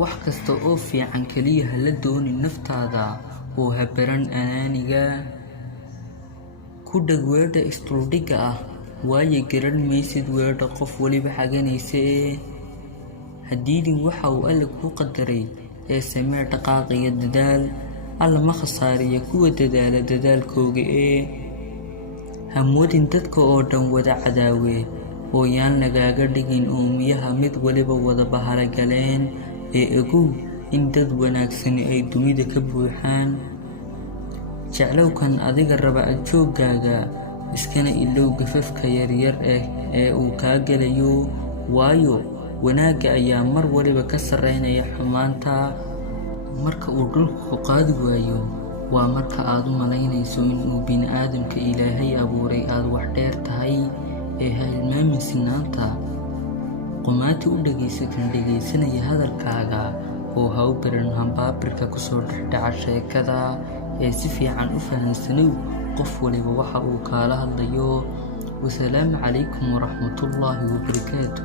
wax kasta oo fiican kaliya ha la doonin naftaada oo ha baran anaaniga ku dhag weedha isduldhigga ah waayo garan maysid weedha qof waliba xaganaysa hadiidin waxa uu alle kuu qadaray ee samee dhaqaaq iyo dadaal alla ma khasaariya kuwa dadaala dadaalkooga hamoodin dadka oo dhan wada cadaawe oo yaan lagaaga dhigin uumiyaha mid waliba wada bahalagaleen ogow in dad wanaagsani ay dunida ka buuxaan jeclowkan adiga raba adjooggaaga iskana ilow gafafka yaryar ee uu kaa gelayo waayo wanaagga ayaa mar waliba ka sarreynaya xumaanta marka uu dhulku ku qaadi waayo waa marka aad u malaynayso inuu bini'aadamka ilaahay abuuray aad wax dheer tahay ha hilmaamin sinaanta qumaati u dhegaysa kan dhegaysanaya hadalkaaga oo ha u baran hambaabirka kusoo dhexdhaca sheekada si fiican u fahansanow qof waliba waxa uu kaala hadlayo wasalaamu calaykum waraxmatullaahi wabarakaatuh